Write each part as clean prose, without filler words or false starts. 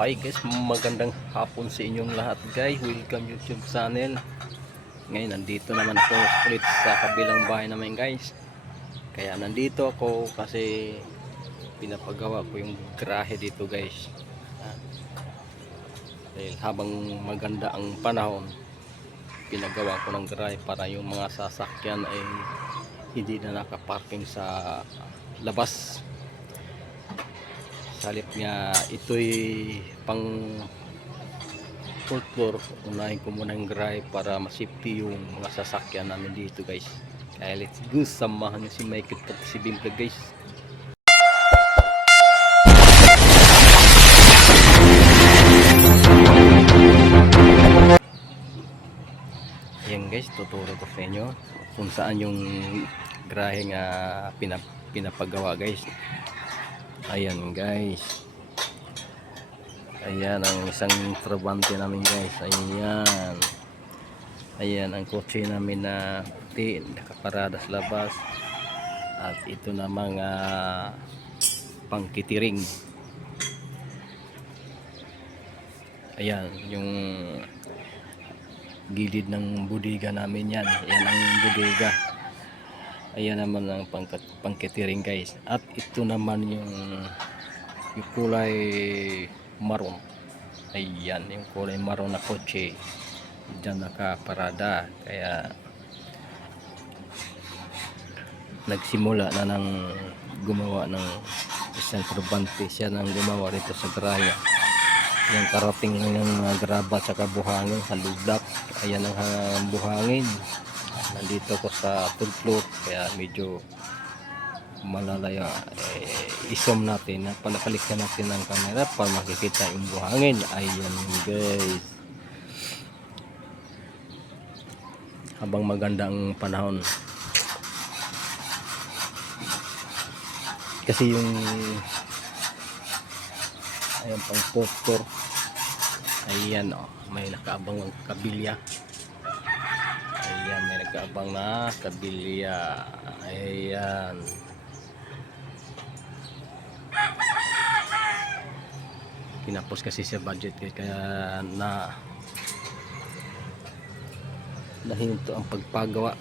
Hi guys, magandang hapon sa inyong lahat guys. Welcome YouTube channel. Ngayon nandito naman ako ulit sa kabilang bahay namin guys. Kaya nandito ako kasi pinapagawa ko yung garahe dito guys. Dahil habang maganda ang panahon, pinagawa ko ng garahe para yung mga sasakyan ay hindi na nakaparking sa labas. Salip nga ito'y pang fourth floor, unahin ko muna yung garahe para masafety yung mga sasakyan namin dito guys. Kaya let's go, samahan nyo si Michael at si Bimple guys. Ayan guys, tuturo ko sa inyo kung saan yung garahe nga pinapagawa guys. Ayan guys, ayan ang isang trabante namin guys. Ayan, ayan ang kotse namin na puti, nakaparada sa labas. At ito na mga pangkitiring. Ayan yung gilid ng bodega namin yan. Ayan ang bodega. Ayan naman ang pangkitiring guys. At ito naman yung kulay maroon. Ayan yung kulay maroon na kotse dyan nakaparada. Kaya nagsimula na ng gumawa ng isang trabante. Siya nang gumawa rito sa garahe. Yung karating ng graba at buhangin sa lublak. Ayan ang buhangin. Nandito ko sa third floor kaya medyo malalaya. Isom natin, panapaliksan natin ng camera para makikita yung buhangin. Ayan guys, habang maganda ang panahon kasi yung ayan pang poster. Ayan may nakaabang ng kabilya. Ayan may nakaabang na kabilya. Ayan kinapos kasi sa budget kaya nahinto ang pagpagawa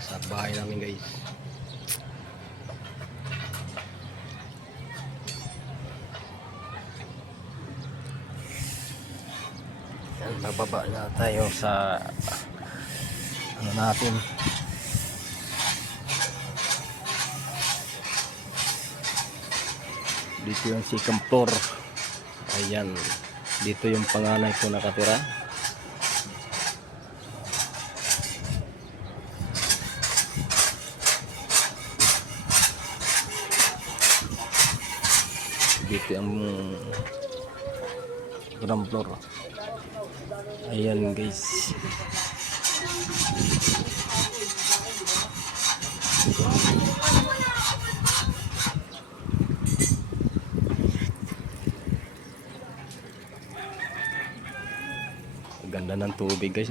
sa bahay namin guys. Yan, bababa na tayo sa ano natin. Dito yung second floor. Ayan, dito yung panganay ko nakatira. Dito yung ground floor. Ayan guys, ganda ng tubig guys.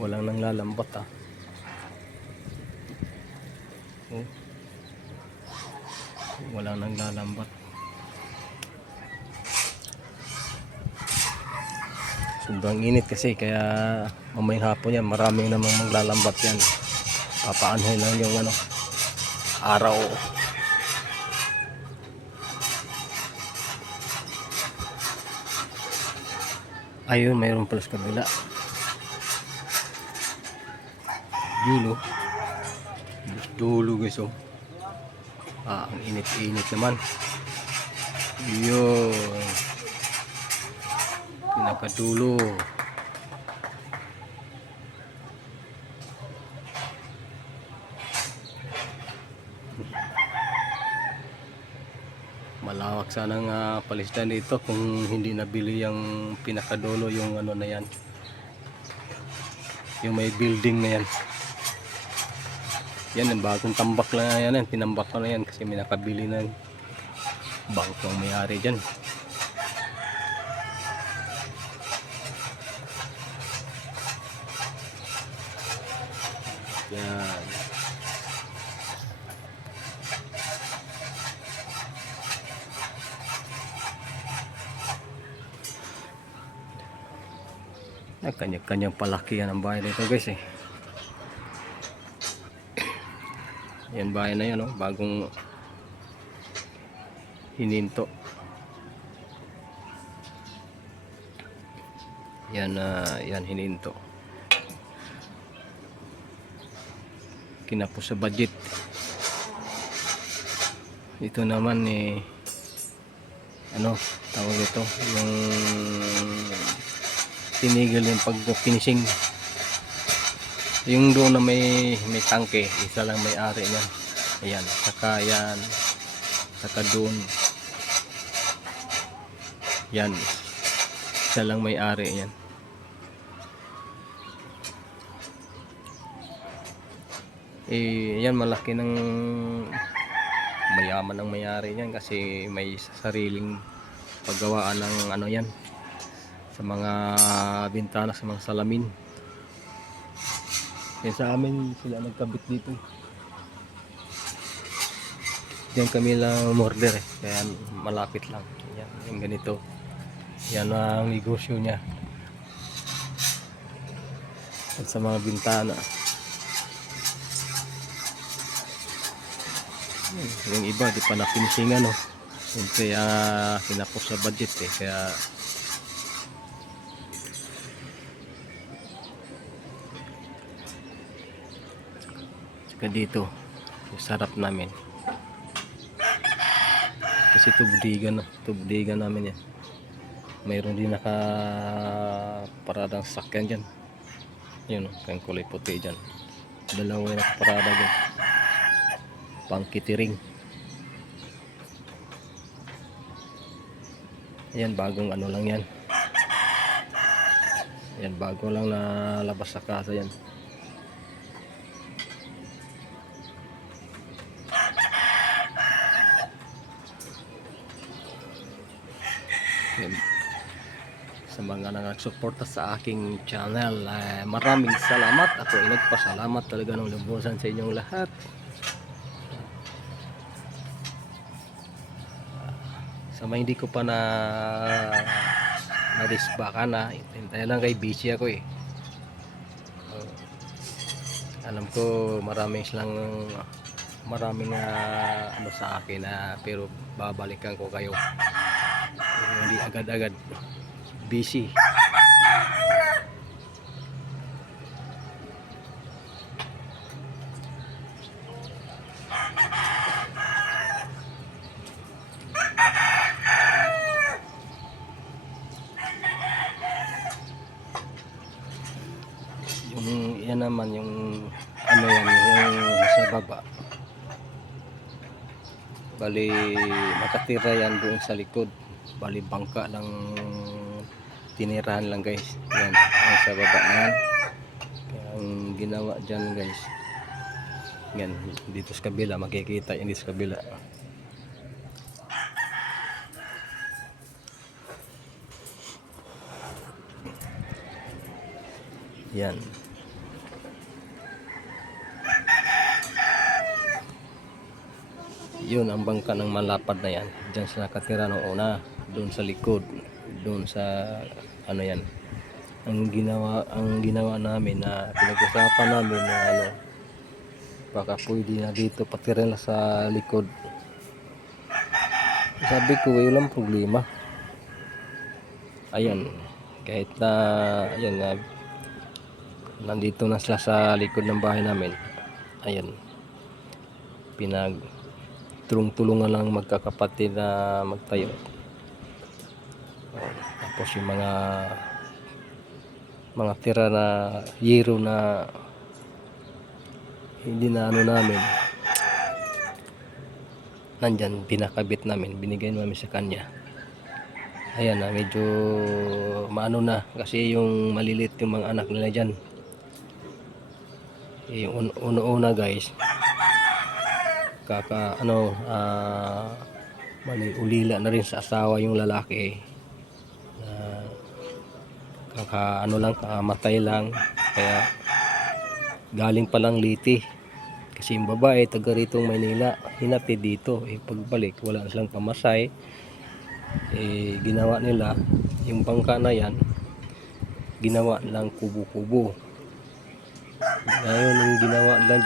Walang nanglalambat walang nanglalambat. Sobrang init kasi kaya mamayang hapon yan maraming namang maglalambat yan. Papaanhin lang yung araw. Ayun, mayroon pala sa kabila. Dulo guys ang init-init naman. Yun, pinakadulo. Malawak sana ng palistan dito kung hindi nabili yung pinakadulo, yung na yan, yung may building na yan. Yan yung bagong tambak lang yan, tinambak ko na yan kasi may nakabili na bangkong may-ari dyan. Yan. Kanya-kanyang palaki yan ang bahay dito guys eh. Yan bahay na yan, oh, bagong hininto. Yan, yan hininto. Kinapos sa budget. Ito naman eh, ano tawag ito, yung tinigil yung pag-finishing. Yung doon na may tangke, isa lang may ari niyan. Ayan, saka yan, saka doon. Yan, isa lang may ari yan. Eh, yan malaki ng mayaman ang may-ari niyan kasi may sariling paggawaan ng ano yan sa mga bintana, sa mga salamin. Yan sa amin sila nagkabit dito. Diyan kami lang umorder eh, kaya malapit lang. Yan, yung ganito. Yan ang negosyo niya. At sa mga bintana. Yung iba di pa na-finishingan, no. Siyempre kinapos sa budget eh, kaya saka dito yung sarap namin kasi tubudigan namin yan. Mayroon din naka paradang sakyan dyan, yun, kang kulay puti dyan, dalawa yung nakaparada dyan pang kitiring. Ayan, bagong ano lang yan. Ayan, bago lang na labas sa kasa yan. Ayan. Sa mga nagsuporta sa aking channel, maraming salamat. Ako ay nagpasalamat talaga ng lubusan sa inyong lahat. Sa mga hindi ko pa na-disbakan na, hintay lang kay busy ako eh. Alam ko maraming ano sa akin pero babalikan ko kayo. Hindi agad-agad, busy. Yung yan naman yung ano yan, yung sa baba, bali nakatira yan doon sa likod, bali bangka lang tinirahan lang guys. Yan ang sa baba na yan. Kaya ang ginawa dyan guys, yan dito sa kabila, makikita yan dito sa kabila. Yan. Yun ang bangka ng malapad na yan. Diyan sa nakatira nung una, doon sa likod, doon sa ano yan. Ang ginawa namin na pinag-usapan namin na ano, baka pwede na dito patira na sa likod. Sabi ko, walang problema. Ayan, kahit na ayan na nandito na sila sa likod ng bahay namin. Ayan, tulungan lang magkakapatid na magtayo. Tapos yung mga tira na yero na hindi na ano namin, nandyan pinakabit namin, binigay namin sa kanya. Ayan na, medyo maano na kasi yung malilit yung mga anak nila dyan. Yung una guys, ulila na rin sa asawa yung lalaki, kamatay lang, kaya galing pa lang Liti kasi yung babae taga ritong Maynila, hinatid dito, pagbalik wala silang pamasay. Ginawa nila yung bangka na yan, ginawa lang kubo-kubo. Ngayon ang ginawa lang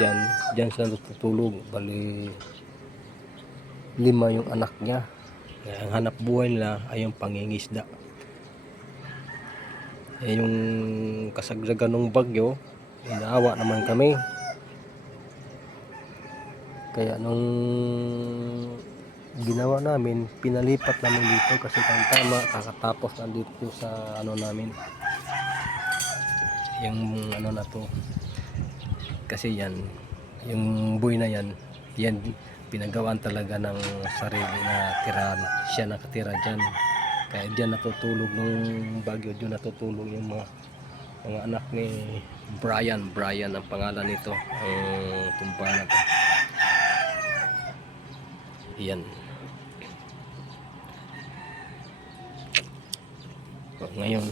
dyan sila natutulog. Bali 5 yung anak niya. Kaya ang hanap buhay nila ay yung pangingisda. Yung kasagsagan ng bagyo, inaawa naman kami. Kaya nung ginawa namin, pinalipat namin dito kasi tama kakatapos na dito sa ano namin. Yung ano na to. Kasi yan, yung buhay na yan pinagawaan talaga ng sarili na tirahan. Siya nakatira dyan. Kaya dyan natutulog nung bagyo, dyan natutulog yung mga anak ni Brian ang pangalan nito, ang tumba na to. Yan. Ngayon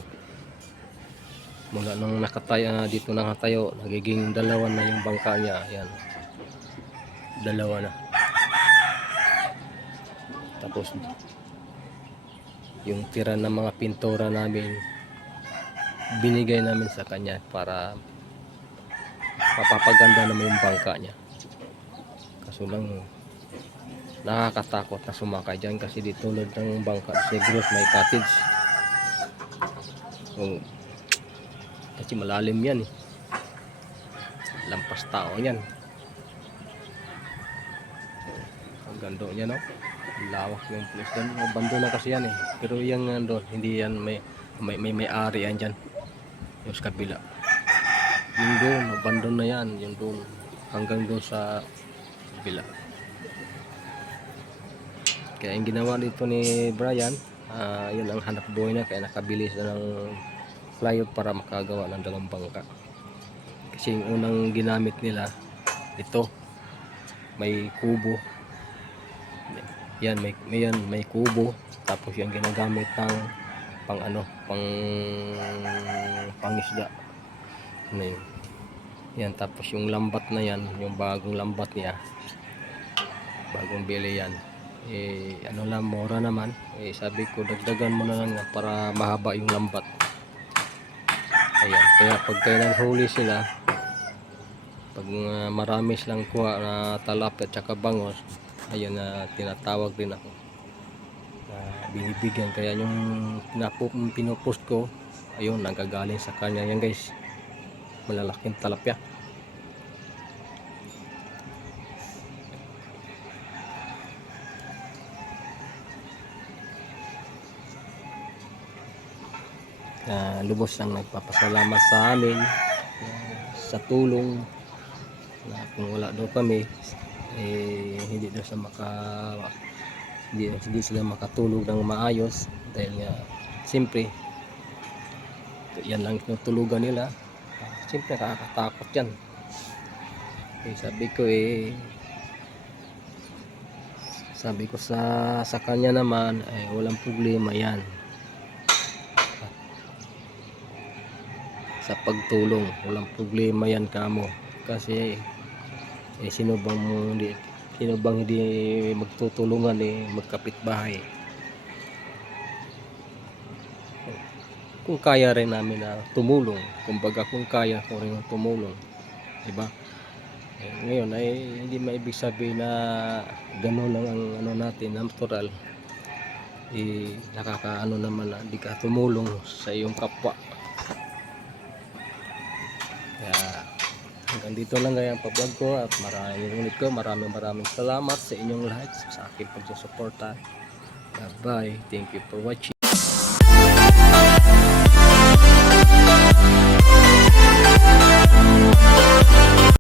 mula nung nakatayo dito nakatayo, nagiging 2 na yung bangka niya. Ayan, 2 na. Tapos yung tira ng mga pintura namin binigay namin sa kanya para mapapaganda naman yung bangka niya. Kaso lang nakakatakot na sumakay dyan kasi di tulad ng bangka sa Negros may cottage. So, kasi malalim yan lampas tao yan. Ang ganda niya, no? Lawak yung place doon. Bando na kasi yan pero yung doon hindi yan may ari yan dyan. Yung sa kabila yung doon bando na yan, yung doon hanggang doon sa kabila. Kaya yung ginawa dito ni Brian, yun ang hanap buhay na, kaya nakabili siya ng plywood para makagawa ng 2 bangka. Kasi yung unang ginamit nila ito may kubo yan, may kubo, tapos yung ginagamit ng pangisda na yun. Yan, tapos yung lambat na yan, yung bagong lambat niya, bagong bili yan, ano lang, mura naman. Sabi ko dagdagan mo na lang para mahaba yung lambat. Ayan, kaya pag kayo nanghuli sila, pag marami silang kuha na talapia at saka bangos, ayun na tinatawag din ako, binibigyan. Kaya yung pinupost ko, ayun, nagagaling sa kanya. Yan guys, malalaking talapia. Lubos lang nagpapasalamat sa amin sa tulong na kung wala daw kami hindi sila makatulog ng maayos dahil nga siyempre yan lang tinutulugan nila. Siyempre nakakatakot yan. Sabi ko sa kanya naman walang problema yan sa pagtulong, walang problema yan kamo. Kasi sino bang hindi magtutulungan magkapitbahay. Kung kaya rin namin na tumulong, kumbaga kung kaya ko rin tumulong, diba? Ngayon ay hindi maibig sabihin na gano'n lang ang ano natin, natural. Nakakaano naman na di ka tumulong sa iyong kapwa. Kaya hanggang dito lang kaya ang pa-vlog ko, at maraming salamat sa inyong lahat sa aking pagsusuporta. Bye, thank you for watching.